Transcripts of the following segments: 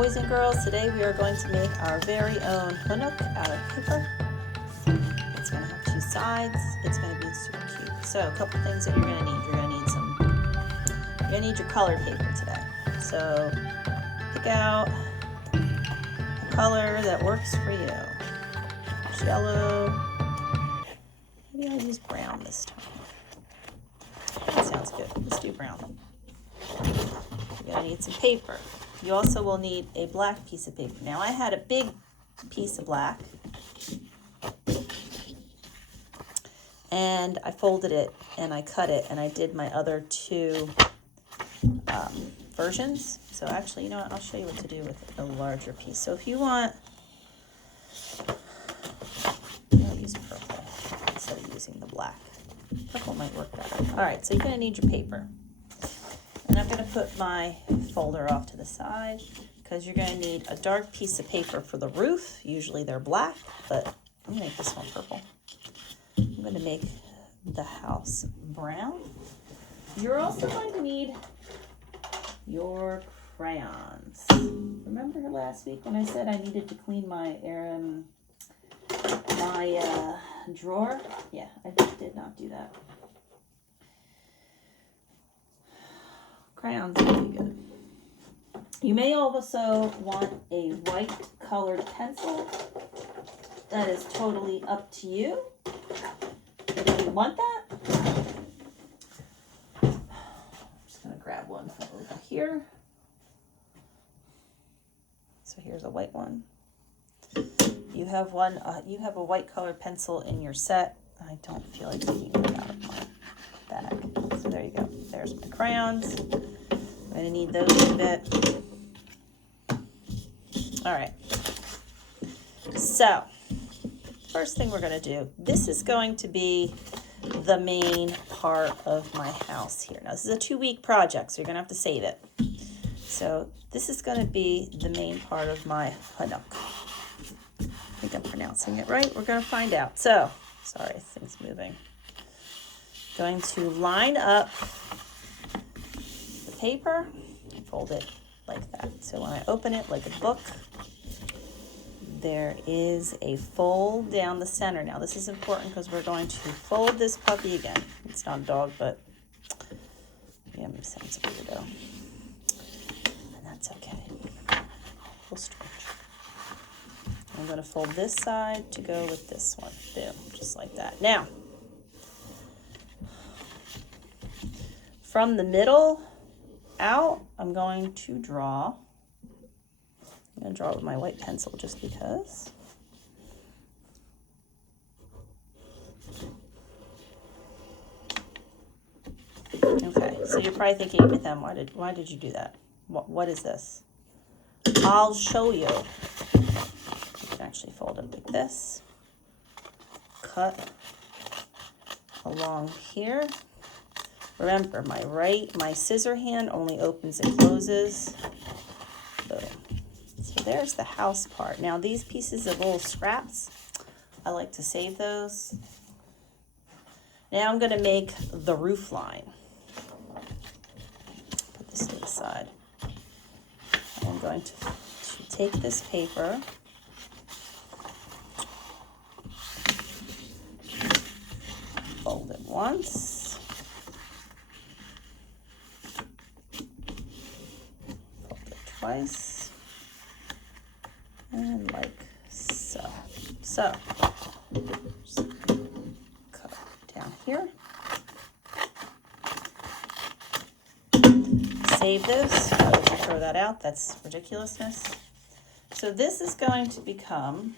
Boys and girls, today we are going to make our very own hook out of paper. It's going to have two sides. It's going to be super cute. So a couple things that you're going to need. You're going to need your colored paper today. So pick out a color that works for you. There's yellow. Maybe I'll use brown this time. That sounds good. Let's do brown. You're going to need some paper. You also will need a black piece of paper. Now I had a big piece of black and I folded it and I cut it and I did my other two versions. So actually, you know what, I'll show you what to do with a larger piece. So if you want, I'll use purple instead of using the black. Purple might work better. All right, so you're gonna need your paper. And I'm going to put my folder off to the side because you're going to need a dark piece of paper for the roof. Usually they're black, but I'm going to make this one purple. I'm going to make the house brown. You're also going to need your crayons. Remember last week when I said I needed to clean my drawer? Yeah, I did not do that. Crayons would be good. You may also want a white colored pencil. That is totally up to you. But if you want that, I'm just going to grab one from over here. So here's a white one. You have one. You have a white colored pencil in your set. I don't feel like taking it out of my bag. So there you go. There's my crayons. I'm going to need those in a bit. All right. So, first thing we're going to do, this is going to be the main part of my house here. Now, this is a 2-week project, so you're going to have to save it. So, this is going to be the main part of my hook. I think I'm pronouncing it right. We're going to find out. So, sorry, things moving. Going to line up the paper and fold it like that. So when I open it like a book, there is a fold down the center. Now this is important because we're going to fold this puppy again. It's not a dog, but yeah, it sounds a weirdo. And that's okay. We'll stretch. I'm going to fold this side to go with this one. Boom, just like that. Now, from the middle out, I'm going to draw. I'm going to draw it with my white pencil just because. Okay, so you're probably thinking, with them, why did you do that? What is this? I'll show you. You can actually fold it like this. Cut along here. Remember, my scissor hand only opens and closes. Boom. So there's the house part. Now these pieces of little scraps, I like to save those. Now I'm going to make the roof line. Put this to the side. I'm going to take this paper. Fold it once. Twice, and like so. So, just cut down here. Save this. Throw that out. That's ridiculousness. So this is going to become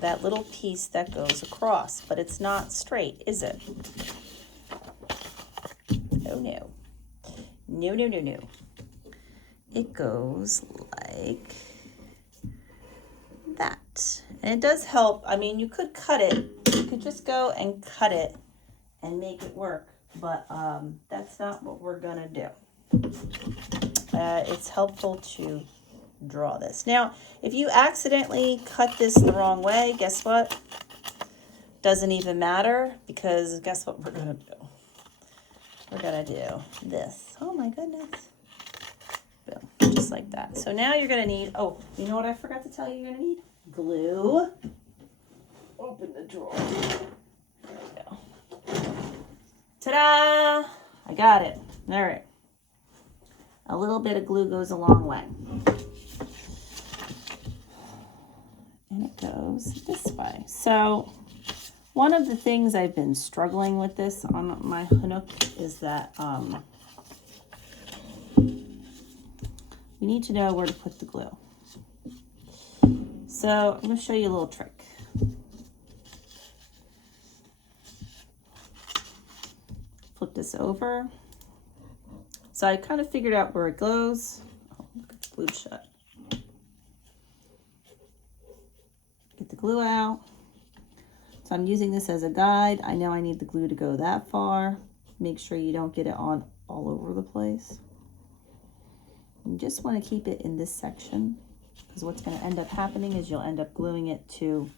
that little piece that goes across, but it's not straight, is it? Oh no. No, no, no, no. It goes like that. And it does help. I mean, you could cut it. You could just go and cut it and make it work. But that's not what we're going to do. It's helpful to draw this. Now, if you accidentally cut this the wrong way, guess what? Doesn't even matter because guess what we're going to do? We're going to do this. Oh, my goodness. Boom. Just like that. So now you're gonna need, oh, you know what I forgot to tell you you're gonna need? Glue. Open the drawer. There we go. Ta-da! I got it. All right. A little bit of glue goes a long way. And it goes this way. So one of the things I've been struggling with this on my Hanook is that we need to know where to put the glue. So I'm going to show you a little trick. Flip this over. So I kind of figured out where it goes. Oh, look, it's glued shut. Get the glue out. So I'm using this as a guide. I know I need the glue to go that far. Make sure you don't get it on all over the place. You just want to keep it in this section, because what's going to end up happening is you'll end up gluing it to,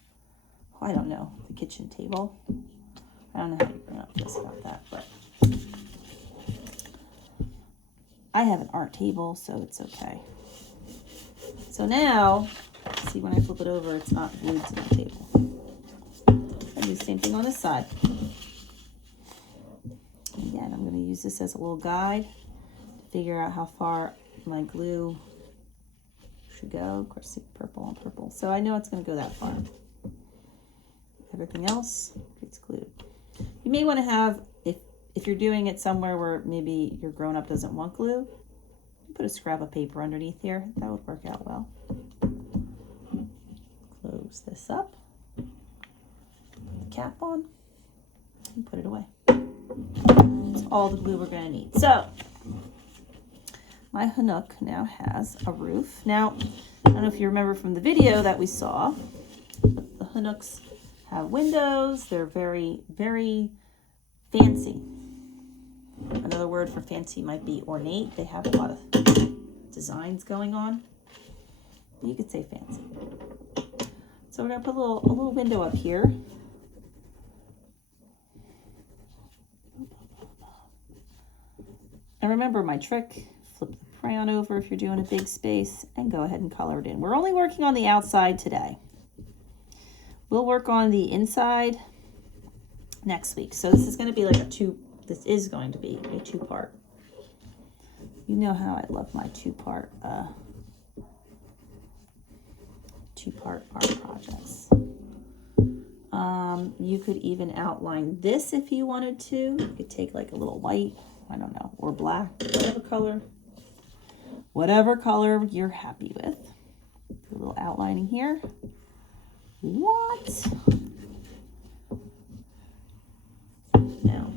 oh, I don't know, the kitchen table. I don't know how you pronounce this about that, but I have an art table, so it's okay. So now, see, when I flip it over, it's not glued to the table. I do the same thing on this side. Again, I'm going to use this as a little guide to figure out how far my glue should go. Of course, see, purple on purple. So I know it's going to go that far. Everything else gets glued. You may want to have, if you're doing it somewhere where maybe your grown-up doesn't want glue, put a scrap of paper underneath here. That would work out well. Close this up. Put the cap on and put it away. That's all the glue we're going to need. So my Hanook now has a roof. Now, I don't know if you remember from the video that we saw, but the Hanooks have windows. They're very, very fancy. Another word for fancy might be ornate. They have a lot of designs going on. You could say fancy. So we're going to put a little window up here. And remember my trick, flip the crayon over if you're doing a big space and go ahead and color it in. We're only working on the outside today. We'll work on the inside next week. So this is going to be like this is going to be a two-part. You know how I love my two-part art projects. You could even outline this if you wanted to. You could take like a little white, I don't know, or black, whatever color you're happy with. Do a little outlining here. What? Now,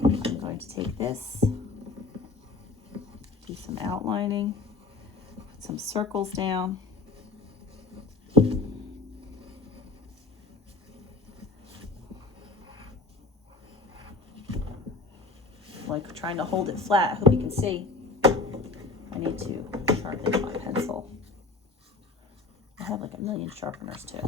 I'm going to take this, do some outlining, put some circles down. Like trying to hold it flat. I hope you can see. I need to sharpen my pencil. I have like a million sharpeners too.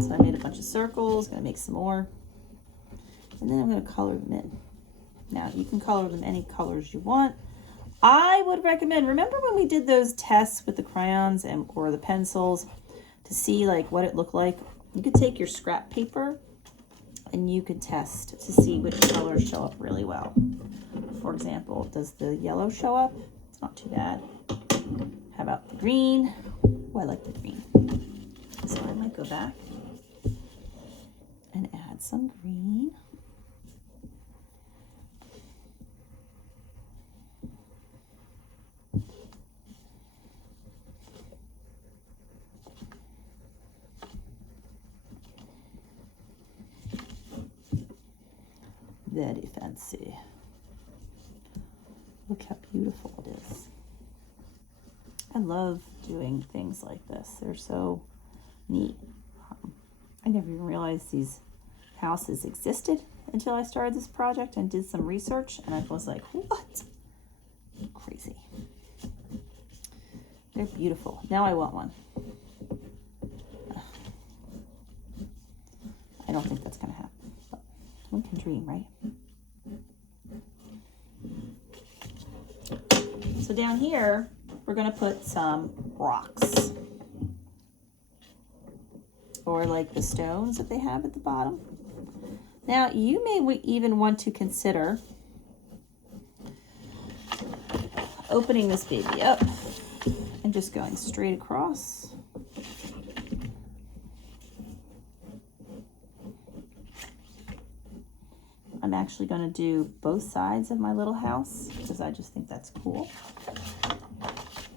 So I made a bunch of circles, gonna make some more. And then I'm gonna color them in. Now you can color them any colors you want. I would recommend, remember when we did those tests with the crayons or the pencils to see like what it looked like? You could take your scrap paper and you could test to see which colors show up really well. For example, does the yellow show up? It's not too bad. How about the green? Oh, I like the green. So I might go back and add some green. Very fancy. Look how beautiful it is. I love doing things like this. They're so neat. I never even realized these houses existed until I started this project and did some research, and I was like, what? Crazy. They're beautiful. Now I want one. I don't think that's going to happen, but one can dream, right? So down here, we're going to put some rocks, or like the stones that they have at the bottom. Now, you may even want to consider opening this baby up and just going straight across. I'm actually going to do both sides of my little house because I just think that's cool.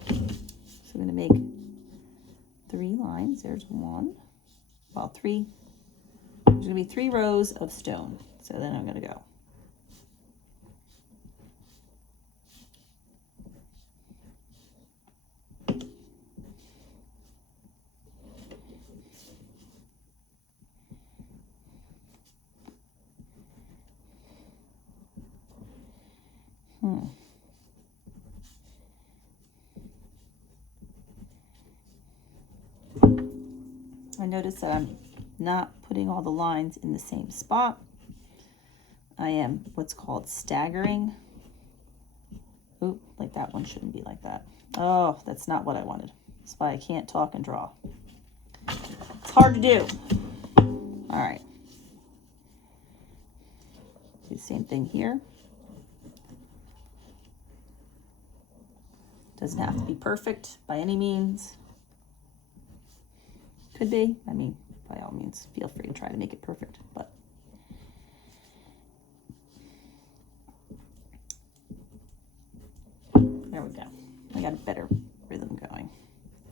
So I'm going to make 3 lines. There's 1. Well, 3. There's going to be 3 rows of stone. So then I'm going to go. I notice that I'm not putting all the lines in the same spot. I am what's called staggering. Oop, like that one shouldn't be like that. Oh, that's not what I wanted. That's why I can't talk and draw. It's hard to do. All right. Do the same thing here. Doesn't have to be perfect by any means. Could be. I mean, by all means, feel free to try to make it perfect, but there we go. I got a better rhythm going.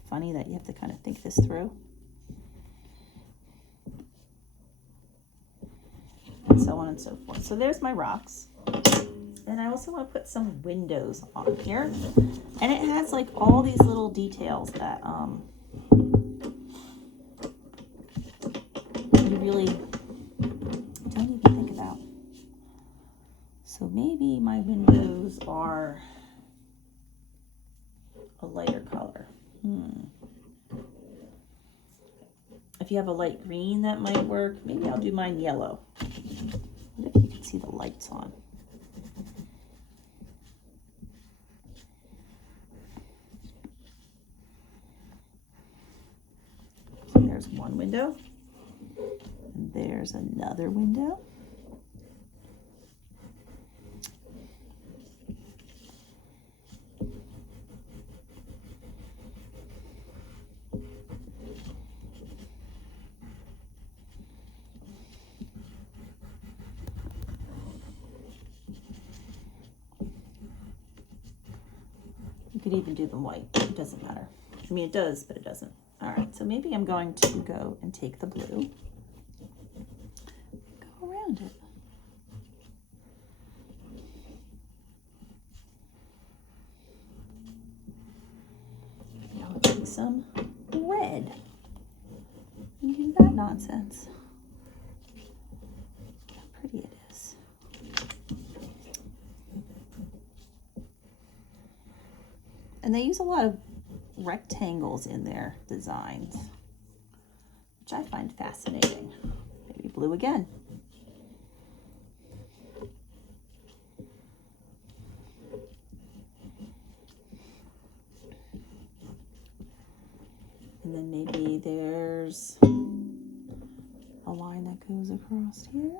Funny that you have to kind of think this through. And so on and so forth. So there's my rocks. And I also want to put some windows on here. And it has like all these little details that you really don't even think about. So maybe my windows are a lighter color. If you have a light green, that might work. Maybe I'll do mine yellow. What if you can see the lights on? So there's one window. And there's another window. You could even do them white. It doesn't matter. I mean, it does, but it doesn't. All right, so maybe I'm going to go and take the blue. Go around it. Now I'll take some red. And do that nonsense. How pretty it is. And they use a lot of rectangles in their designs, which I find fascinating. Maybe blue again. And then maybe there's a line that goes across here.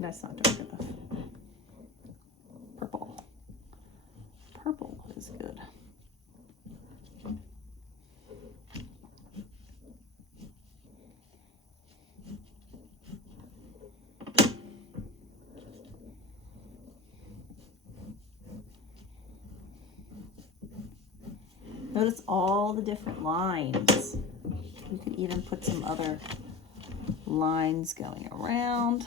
That's not dark enough. Purple. Purple is good. Notice all the different lines. You could even put some other lines going around.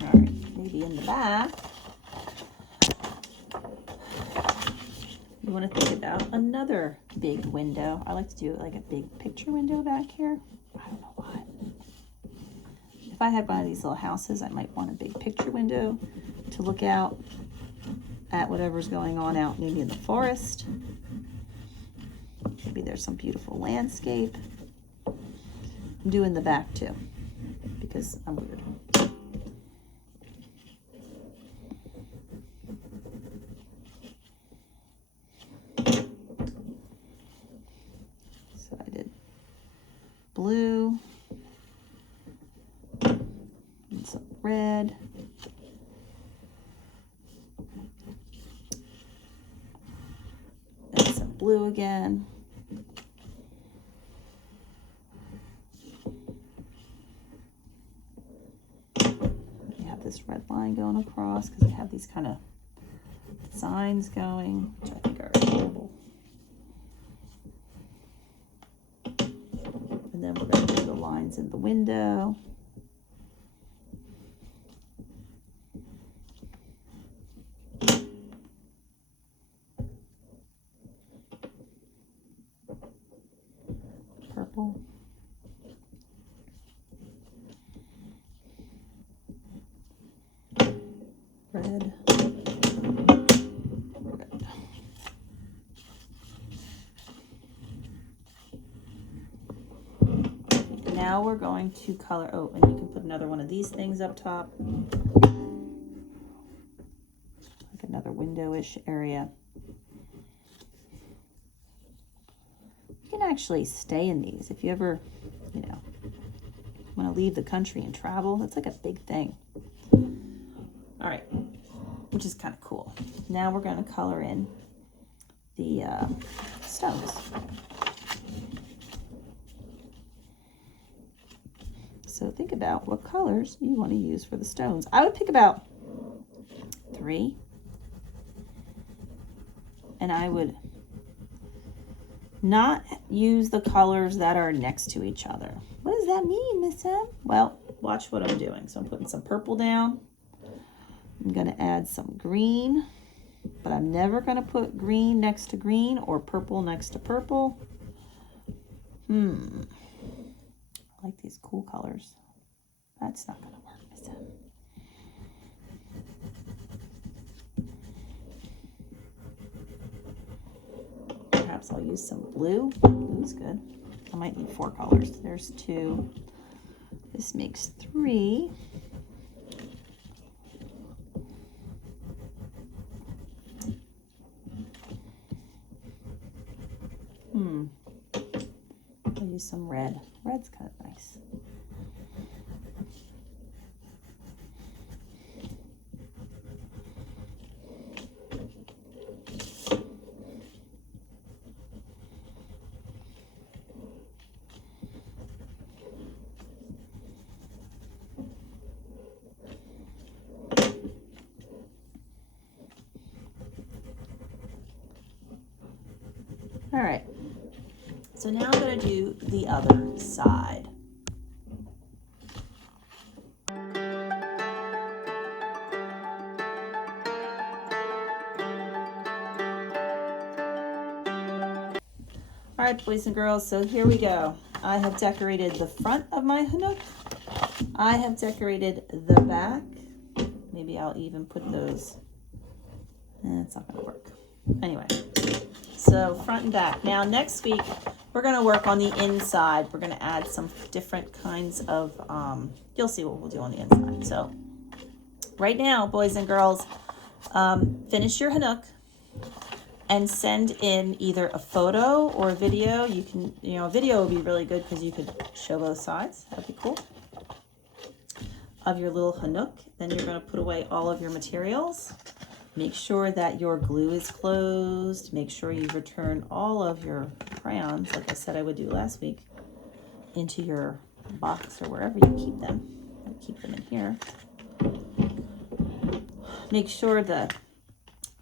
All right, maybe in the back, you want to think about another big window. I like to do it like a big picture window back here. I don't know why. If I had one of these little houses, I might want a big picture window to look out at whatever's going on out maybe in the forest. Maybe there's some beautiful landscape. I'm doing the back too because I'm weird. So I did blue and some red. And some blue again. This red line going across because I have these kind of signs going, which I think are adorable. And then we're going to do the lines in the window. Purple. Red. Red. Now we're going to color, oh, and you can put another one of these things up top. Like another window-ish area. You can actually stay in these if you ever, you know, want to leave the country and travel. That's like a big thing. All right, which is kind of cool. Now we're going to color in the stones. So think about what colors you want to use for the stones. I would pick about 3. And I would not use the colors that are next to each other. What does that mean, Miss M? Well, watch what I'm doing. So I'm putting some purple down. I'm going to add some green, but I'm never going to put green next to green or purple next to purple. I like these cool colors. That's not going to work, Miss M. Perhaps I'll use some blue. Blue's good. I might need 4 colors. There's 2. This makes 3. I'll use some red. Red's kind of nice. All right. So now I'm going to do the other side. All right, boys and girls, so here we go. I have decorated the front of my Hanook. I have decorated the back. Maybe I'll even put those. It's not going to work. Anyway, so front and back. Now next week, we're going to work on the inside. We're going to add some different kinds of, you'll see what we'll do on the inside. So right now, boys and girls, finish your Hanook and send in either a photo or a video. You can, a video would be really good because you could show both sides. That'd be cool. Of your little Hanook. Then you're going to put away all of your materials. Make sure that your glue is closed. Make sure you return all of your crayons, like I said I would do last week, into your box or wherever you keep them. I keep them in here. Make sure the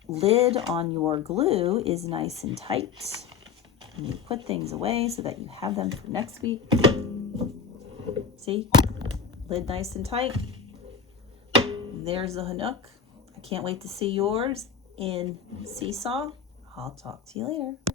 lid on your glue is nice and tight. And you put things away so that you have them for next week. See? Lid nice and tight. There's the Hanook. I can't wait to see yours in Seesaw. I'll talk to you later.